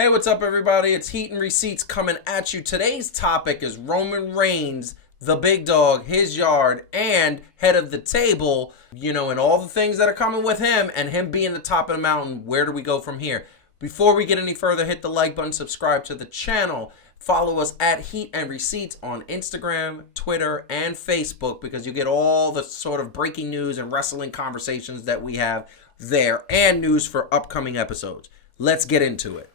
Hey, what's up, everybody? It's Heat and Receipts coming at you. Today's topic is Roman Reigns, the big dog, his yard, and head of the table, and all the things that are coming with him, and him being the top of the mountain. Where do we go from here? Before we get any further, hit the like button, subscribe to the channel. Follow us at Heat and Receipts on Instagram, Twitter, and Facebook because you get all the sort of breaking news and wrestling conversations that we have there and news for upcoming episodes. Let's get into it.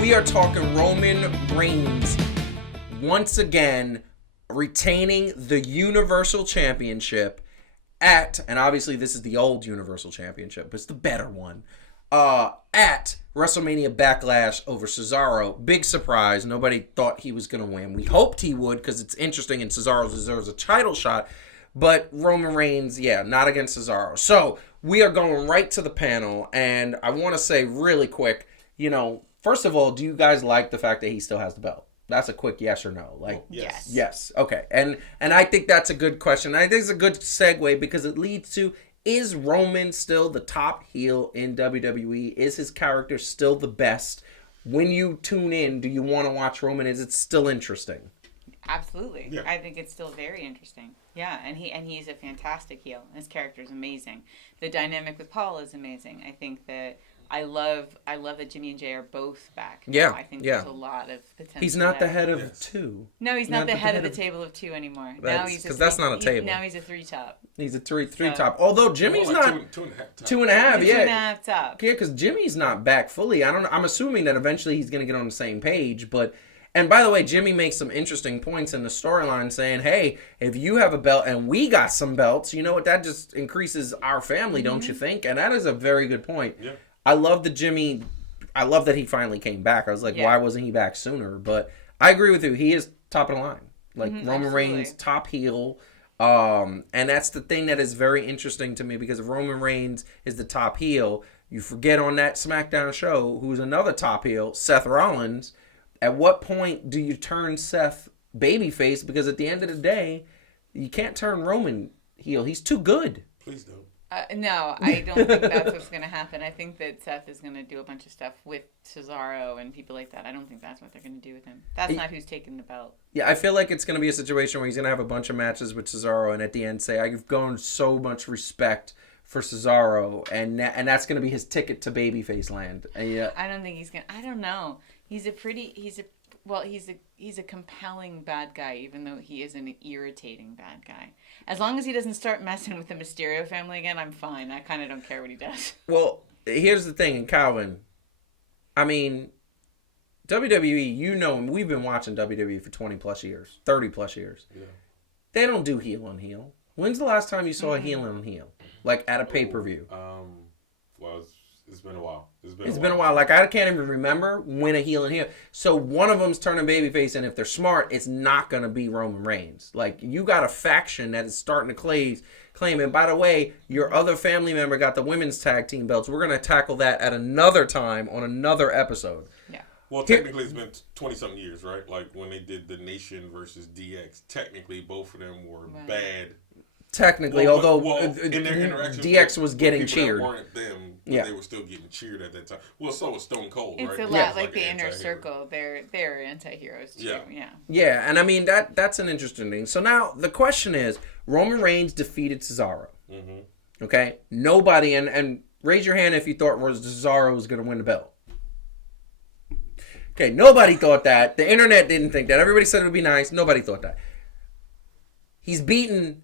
We are talking Roman Reigns once again retaining the Universal Championship and obviously this is the old Universal Championship, but it's the better one, at WrestleMania Backlash over Cesaro. Big surprise. Nobody thought he was going to win. We hoped he would because it's interesting and Cesaro deserves a title shot, but Roman Reigns, not against Cesaro. So we are going right to the panel, and I want to say really quick, first of all, do you guys like the fact that he still has the belt? That's a quick yes or no. Yes. Yes. Okay. And I think that's a good question. I think it's a good segue because it leads to, is Roman still the top heel in WWE? Is his character still the best? When you tune in, do you want to watch Roman? Is it still interesting? Absolutely. Yeah. I think it's still very interesting. Yeah, and he's a fantastic heel. His character is amazing. The dynamic with Paul is amazing. I think that I love that Jimmy and Jay are both back. Yeah, I think there's a lot of potential. He's not the head of Yes. two. No, he's not the head of the table of two anymore. Now he's because that's not a table. Now he's a three top. He's a three top. Although Jimmy's not two and a half. two and a half. Two and a half top. Yeah, because Jimmy's not back fully. I'm assuming that eventually he's going to get on the same page. And by the way, Jimmy makes some interesting points in the storyline saying, hey, if you have a belt and we got some belts, you know what? That just increases our family, don't you think? And that is a very good point. Yeah. I love that he finally came back. I was like, why wasn't he back sooner? But I agree with you. He is top of the line. Roman Reigns, top heel. And that's the thing that is very interesting to me because if Roman Reigns is the top heel, you forget on that SmackDown show, who's another top heel, Seth Rollins. At what point do you turn Seth babyface? Because at the end of the day, you can't turn Roman heel. He's too good. Please don't. No, I don't think that's what's going to happen. I think that Seth is going to do a bunch of stuff with Cesaro and people like that. I don't think that's what they're going to do with him. That's not who's taking the belt. Yeah, I feel like it's going to be a situation where he's going to have a bunch of matches with Cesaro and at the end say, I've grown so much respect for Cesaro, and that's going to be his ticket to babyface land. Yeah. I don't think he's going to. I don't know. He's a compelling bad guy, even though he is an irritating bad guy. As long as he doesn't start messing with the Mysterio family again, I'm fine. I kind of don't care what he does. Well, here's the thing, Calvin. I mean, WWE, we've been watching WWE for 20 plus years, 30 plus years. Yeah. They don't do heel on heel. When's the last time you saw a heel on heel? Like at a pay-per-view? Well, it's been a while. It's been a while. Like, I can't even remember when a heel and heel. So one of them's turning babyface, and if they're smart, it's not going to be Roman Reigns. Like, you got a faction that is starting to claim. And by the way, your other family member got the women's tag team belts. We're going to tackle that at another time on another episode. Yeah. Well, technically, it's been 20-something years, right? Like, when they did the Nation versus DX, technically, both of them were bad. Technically, although in their DX was getting cheered. That weren't them, but they were still getting cheered at that time. Well, so was Stone Cold, right? It's a lot like the Inner Circle. They're anti-heroes too. Yeah, and I mean that's an interesting thing. So now the question is, Roman Reigns defeated Cesaro. Mm-hmm. Okay, nobody and raise your hand if you thought Cesaro was going to win the belt. Okay, nobody thought that. The internet didn't think that. Everybody said it would be nice. Nobody thought that. He's beaten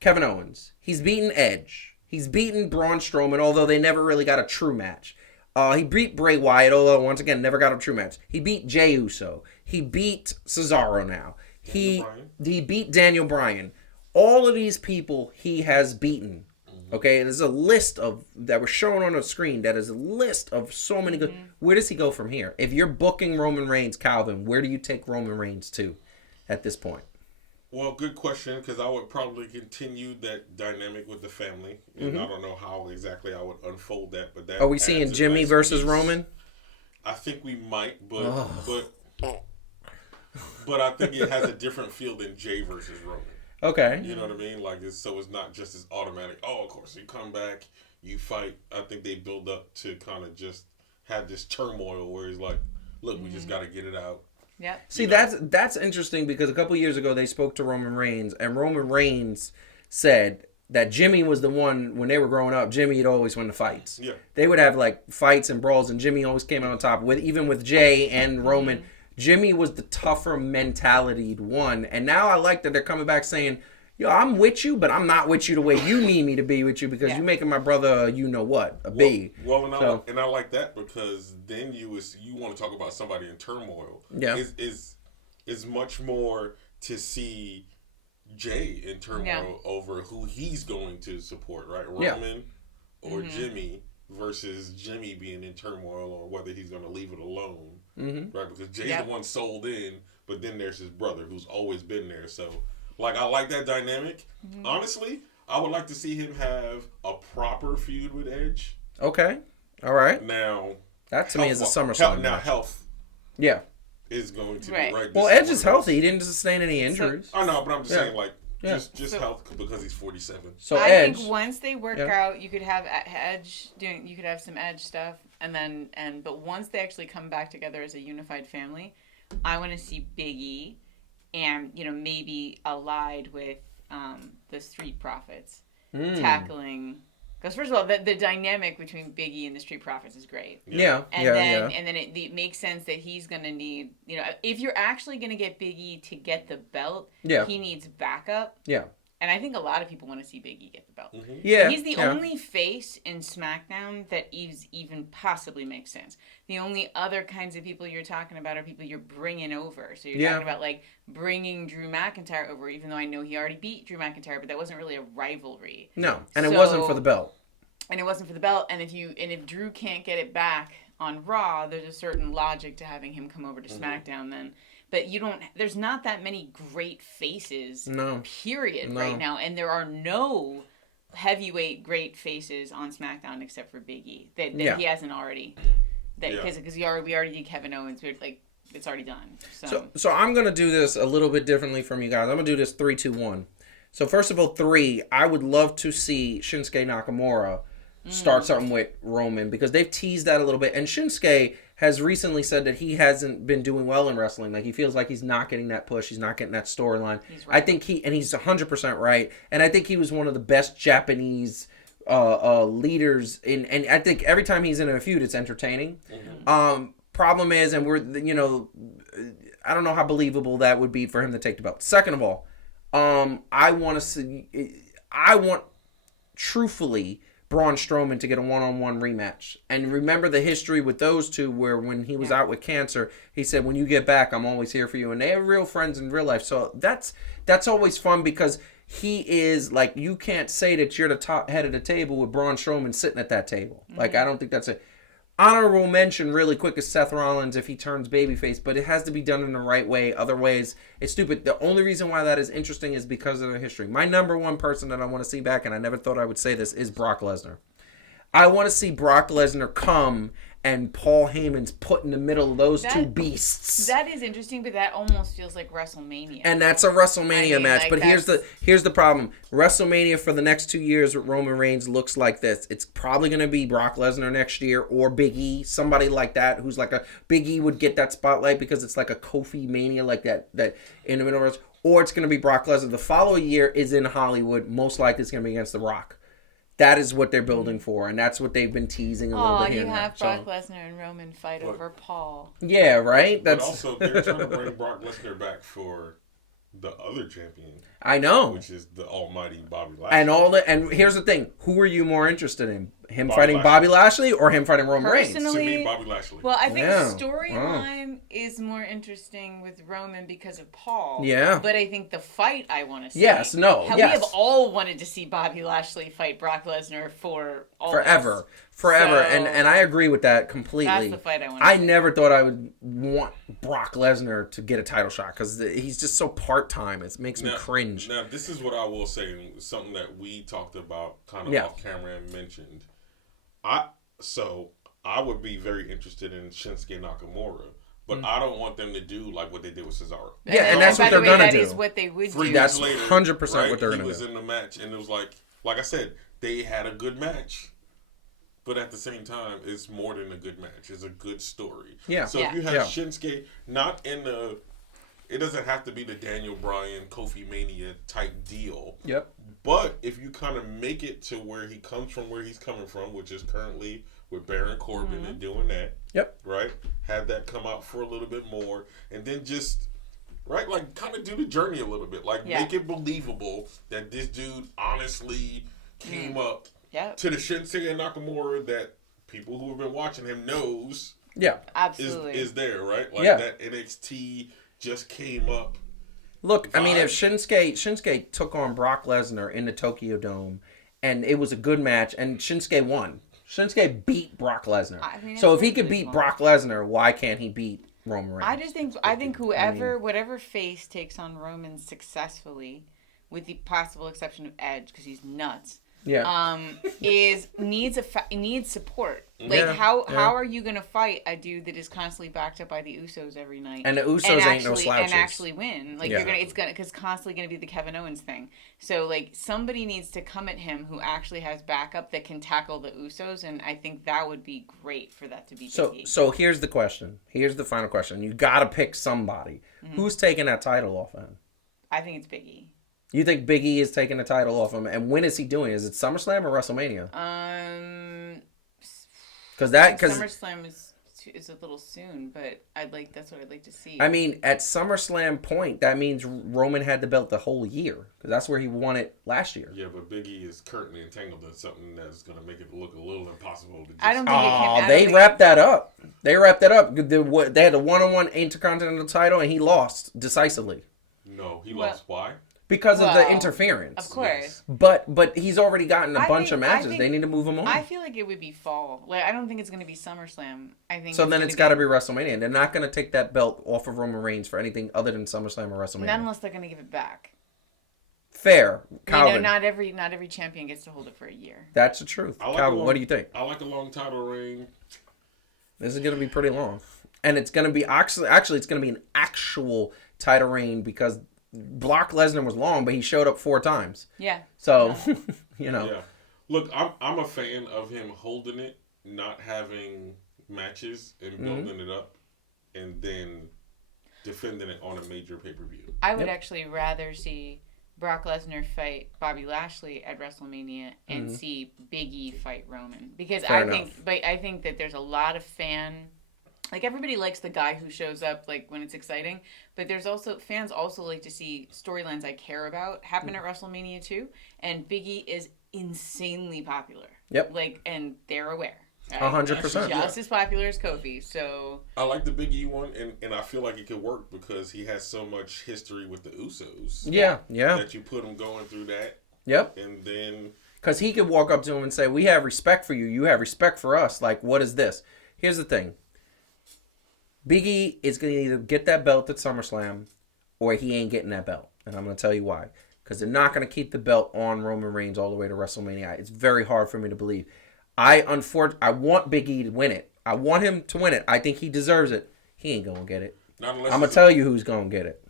Kevin Owens. He's beaten Edge. He's beaten Braun Strowman, although they never really got a true match. He beat Bray Wyatt, although once again, never got a true match. He beat Jey Uso. He beat Cesaro now. He beat Daniel Bryan. All of these people he has beaten. Okay, and there's a list of that we're showing on the screen. That is a list of so many good. Where does he go from here? If you're booking Roman Reigns, Calvin, where do you take Roman Reigns to at this point? Well, good question, because I would probably continue that dynamic with the family, and I don't know how exactly I would unfold that. But that Are we seeing Jimmy versus Roman? I think we might, but I think it has a different feel than Jay versus Roman. Okay. You know what I mean? Like, it's not just as automatic. Oh, of course, you come back, you fight. I think they build up to kind of just have this turmoil where he's like, look, we just got to get it out. Yeah. See, that's interesting because a couple years ago they spoke to Roman Reigns, and Roman Reigns said that Jimmy was the one, when they were growing up, Jimmy would always win the fights. Yeah. They would have like fights and brawls, and Jimmy always came out on top. Even with Jay and Roman, Jimmy was the tougher mentalityed one. And now I like that they're coming back saying, yo, I'm with you, but I'm not with you the way you need me to be with you because you're making my brother, you know what, a B. Well, and I like that because then you want to talk about somebody in turmoil. Yeah. Is much more to see Jay in turmoil over who he's going to support, right? Roman or Jimmy versus Jimmy being in turmoil on whether he's going to leave it alone, right? Because Jay's the one sold in, but then there's his brother who's always been there. So, like, I like that dynamic. Honestly, I would like to see him have a proper feud with Edge. Okay. All right. Now, that to me is a SummerSlam. Now, health. Yeah. Is going to be right. Well, Edge is healthy. He didn't sustain any injuries. I know, but I'm just saying, like, just health because he's 47. So I Edge, think once they work out, you could have Edge doing. You could have some Edge stuff, but once they actually come back together as a unified family, I want to see Big E, and maybe allied with the Street Profits tackling. Because first of all, the dynamic between Big E and the Street Profits is great. And then it makes sense that he's going to need, if you're actually going to get Big E to get the belt, he needs backup. Yeah. And I think a lot of people want to see Big E get the belt. Yeah. And he's the only face in SmackDown that even possibly makes sense. The only other kinds of people you're talking about are people you're bringing over. So you're talking about, like, bringing Drew McIntyre over, even though I know he already beat Drew McIntyre, but that wasn't really a rivalry. No, and it wasn't for the belt. And it wasn't for the belt. And if Drew can't get it back on Raw, there's a certain logic to having him come over to SmackDown then. But there's not that many great faces, right now. And there are no heavyweight great faces on SmackDown except for Big E. That he hasn't already. Because we already did Kevin Owens. It's already done. So I'm going to do this a little bit differently from you guys. I'm going to do this 3, 2, 1. So first of all, 3, I would love to see Shinsuke Nakamura start something with Roman because they've teased that a little bit. And Shinsuke has recently said that he hasn't been doing well in wrestling. Like, he feels like he's not getting that push. He's not getting that storyline. Right. I think he's 100% right. And I think he was one of the best Japanese leaders and I think every time he's in a feud, it's entertaining. Problem is, and I don't know how believable that would be for him to take the belt. Second of all, I want truthfully Braun Strowman to get a one-on-one rematch. And remember the history with those two where when he was out with cancer, he said, when you get back, I'm always here for you. And they are real friends in real life. So that's always fun because he is, like, you can't say that you're the top head of the table with Braun Strowman sitting at that table. Like, I don't think that's it. Honorable mention really quick is Seth Rollins if he turns babyface, but it has to be done in the right way. Other ways, it's stupid. The only reason why that is interesting is because of the history. My number one person that I want to see back, and I never thought I would say this, is Brock Lesnar. I want to see Brock Lesnar come and Paul Heyman's put in the middle of those two beasts. That is interesting, but that almost feels like WrestleMania. And that's a WrestleMania match. Like, but here's the problem. WrestleMania for the next 2 years with Roman Reigns looks like this. It's probably going to be Brock Lesnar next year or Big E, somebody like that who's like a Big E would get that spotlight because it's like a Kofi Mania like that in the middle of it. Or it's going to be Brock Lesnar. The following year is in Hollywood. Most likely it's going to be against The Rock. That is what they're building for, and that's what they've been teasing a little bit here. You have Brock Lesnar and Roman fight over Paul. Yeah, right? But also, they're trying to bring Brock Lesnar back for the other champion. I know. Which is the almighty Bobby Lashley. And here's the thing. Who are you more interested in? Him fighting Bobby Lashley or him fighting Roman Reigns? To me, Bobby Lashley. Well, I think the storyline is more interesting with Roman because of Paul. Yeah. But I think the fight I want to see. Yes, no, We have all wanted to see Bobby Lashley fight Brock Lesnar forever. So, and I agree with that completely. That's the fight I want to see. I never thought I would want Brock Lesnar to get a title shot because he's just so part-time. It makes me cringe. Now, this is what I will say, something that we talked about kind of off camera and mentioned. I would be very interested in Shinsuke Nakamura, but I don't want them to do like what they did with Cesaro. Yeah, and that's what they're going to do. That is what they would 3 do. days That's later, 100% what they're going to do. He was in the match, and it was like I said, they had a good match. But at the same time, it's more than a good match. It's a good story. Yeah. So if you have Shinsuke, not in the... It doesn't have to be the Daniel Bryan, Kofi Mania type deal. Yep. But if you kind of make it to where he comes from, where he's coming from, which is currently with Baron Corbin and doing that. Yep. Right? Have that come out for a little bit more. And then just... Right? Like, kind of do the journey a little bit. Like, make it believable that this dude honestly came up... To the Shinsuke Nakamura that people who have been watching him knows absolutely is there, right? Like that NXT just came up. Look, I mean, if Shinsuke took on Brock Lesnar in the Tokyo Dome and it was a good match and Shinsuke won. Shinsuke beat Brock Lesnar. So if he could beat Brock Lesnar, why can't he beat Roman Reigns? I think whatever face takes on Roman successfully, with the possible exception of Edge because he's nuts. Needs support. Like how are you gonna fight a dude that is constantly backed up by the Usos every night? And the Usos ain't no slouches. And actually win. Like it's constantly gonna be the Kevin Owens thing. So like somebody needs to come at him who actually has backup that can tackle the Usos, and I think that would be great for that to be. So here's the question. Here's the final question. You gotta pick somebody. Who's taking that title off of him? I think it's Big E. You think Big E is taking the title off him, and when is he doing? Is it SummerSlam or WrestleMania? Because SummerSlam is a little soon, but that's what I'd like to see. I mean, at SummerSlam point, that means Roman had the belt the whole year because that's where he won it last year. Yeah, but Big E is currently entangled in something that's going to make it look a little impossible to just... I don't think it can. They wrapped that up. They wrapped that up. They had a one-on-one Intercontinental title, and he lost decisively. No, he lost. Why? Because of the interference. Of course. But he's already gotten a bunch of matches. They need to move him on. I feel like it would be fall. Like I don't think it's going to be SummerSlam. I think so. Then it's got to be WrestleMania. They're not going to take that belt off of Roman Reigns for anything other than SummerSlam or WrestleMania. Not unless they're going to give it back. Fair, Calvin. Not every champion gets to hold it for a year. That's the truth. Calvin, what do you think? I like a long title reign. This is going to be pretty long, and it's going to be actually it's going to be an actual title reign because Brock Lesnar was long, but he showed up 4 times. Yeah. So, Yeah. Look, I'm a fan of him holding it, not having matches and building it up, and then defending it on a major pay-per-view. I would actually rather see Brock Lesnar fight Bobby Lashley at WrestleMania and see Big E fight Roman because I think that there's a lot of like everybody likes the guy who shows up like when it's exciting, but there's also fans also like to see storylines I care about happen at WrestleMania too, and Big E is insanely popular. Yep. Like, and they're aware. 100%. Just as popular as Kofi, so... I like the Big E one, and I feel like it could work because he has so much history with the Usos. Yeah. That you put him going through that. Yep. And then... Because he could walk up to him and say, we have respect for you. You have respect for us. Like, what is this? Here's the thing. Big E is going to either get that belt at SummerSlam or he ain't getting that belt. And I'm going to tell you why. Because they're not going to keep the belt on Roman Reigns all the way to WrestleMania. It's very hard for me to believe. I want Big E to win it. I want him to win it. I think he deserves it. He ain't going to get it. I'm going to tell you who's going to get it.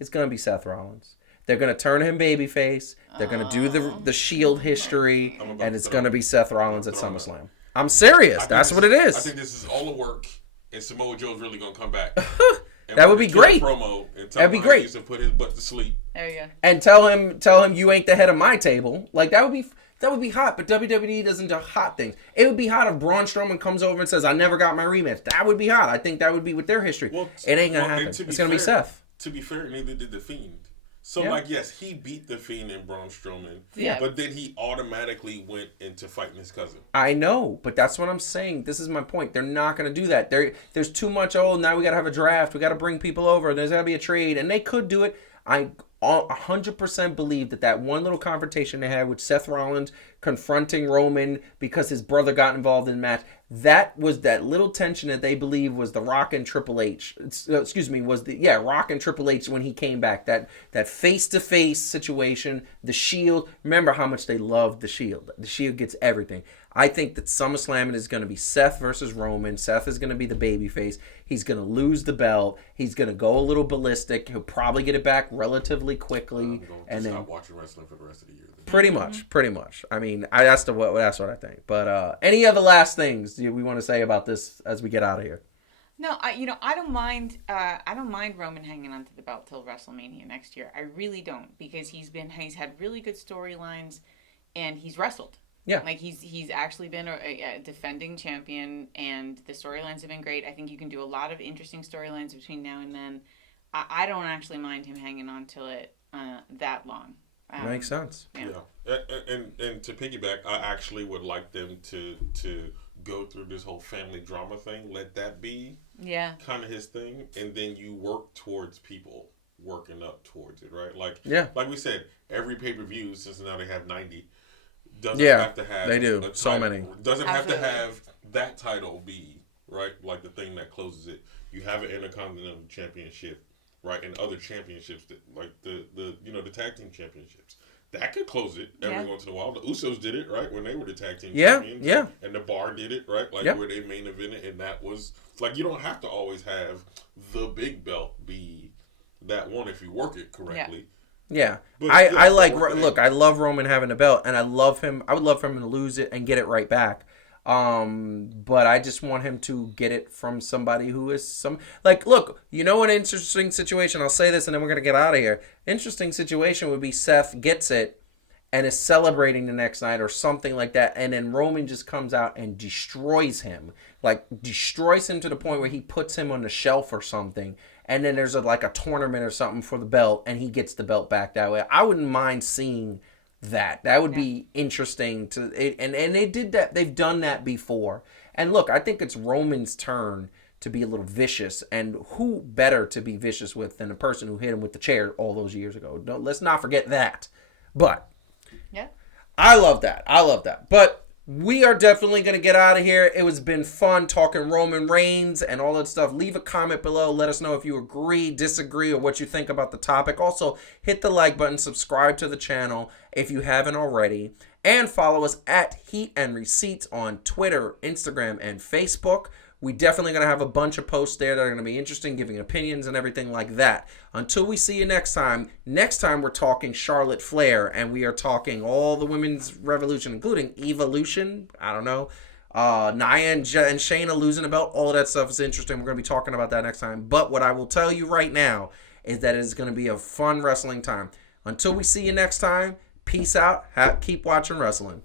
It's going to be Seth Rollins. They're going to turn him babyface. They're going to do the Shield history. And it's going to be Seth Rollins at SummerSlam. I'm serious. That's what it is. I think this is all the work. And Samoa Joe's really going to come back. That would be great. Promo and tell That'd be great. To put his butt to sleep. There you go. And tell him you ain't the head of my table. Like that would be hot. But WWE doesn't do hot things. It would be hot if Braun Strowman comes over and says, "I never got my rematch." That would be hot. I think that would be with their history. Well, it ain't gonna happen. It's gonna be Seth. To be fair, neither did the Fiend. So, like, yes, he beat the Fiend and Braun Strowman. Yeah. But then he automatically went into fighting his cousin. I know, but that's what I'm saying. This is my point. They're not going to do that. There's too much, now we got to have a draft. We got to bring people over. There's got to be a trade. And they could do it. I 100% believe that one little confrontation they had with Seth Rollins confronting Roman because his brother got involved in the match, that was that little tension that they believe was the Rock and Triple H. Rock and Triple H when he came back. That face-to-face situation, the Shield. Remember how much they loved the Shield. The Shield gets everything. I think that SummerSlam is going to be Seth versus Roman. Seth is going to be the babyface. He's going to lose the belt. He's going to go a little ballistic. He'll probably get it back relatively quickly. And then stop watching wrestling for the rest of the year. Then. Pretty much. I mean, that's what I think. But any other last things we want to say about this as we get out of here? No, I don't mind. I don't mind Roman hanging onto the belt till WrestleMania next year. I really don't, because he's had really good storylines, and he's wrestled. Yeah, like he's actually been a defending champion, and the storylines have been great. I think you can do a lot of interesting storylines between now and then. I don't actually mind him hanging on till it that long. Makes sense. Yeah. And to piggyback, I actually would like them to go through this whole family drama thing. Let that be kind of his thing, and then you work towards people working up towards it, right? Like we said, every pay-per-view, since now they have 90. Doesn't have to have they do so many. Doesn't have to have that title be right, like the thing that closes it. You have an Intercontinental Championship, right, and other championships that, like the tag team championships that could close it every once in a while. The Usos did it, right, when they were the tag team champions. Yeah. And the Bar did it, right, where they main evented, and that was like, you don't have to always have the big belt be that one if you work it correctly. Yeah, I love Roman having a belt, and I love him. I would love for him to lose it and get it right back. But I just want him to get it from somebody who is look, an interesting situation. I'll say this, and then we're gonna get out of here. Interesting situation would be Seth gets it and is celebrating the next night or something like that, and then Roman just comes out and destroys him to the point where he puts him on the shelf or something. And then there's a tournament or something for the belt, and he gets the belt back that way. I wouldn't mind seeing that. That would be interesting and they did that. They've done that before. And look, I think it's Roman's turn to be a little vicious, and who better to be vicious with than the person who hit him with the chair all those years ago? Let's not forget that. But I love that. But we are definitely going to get out of here. It has been fun talking Roman Reigns and all that stuff. Leave a comment below. Let us know if you agree, disagree, or what you think about the topic. Also, hit the like button. Subscribe to the channel if you haven't already. And follow us at Heat&Receipts on Twitter, Instagram, and Facebook. We definitely going to have a bunch of posts there that are going to be interesting, giving opinions and everything like that. Until we see you next time we're talking Charlotte Flair, and we are talking all the women's revolution, including Evolution. I don't know. Nia and Shayna losing a belt. All of that stuff is interesting. We're going to be talking about that next time. But what I will tell you right now is that it is going to be a fun wrestling time. Until we see you next time, peace out. Keep watching wrestling.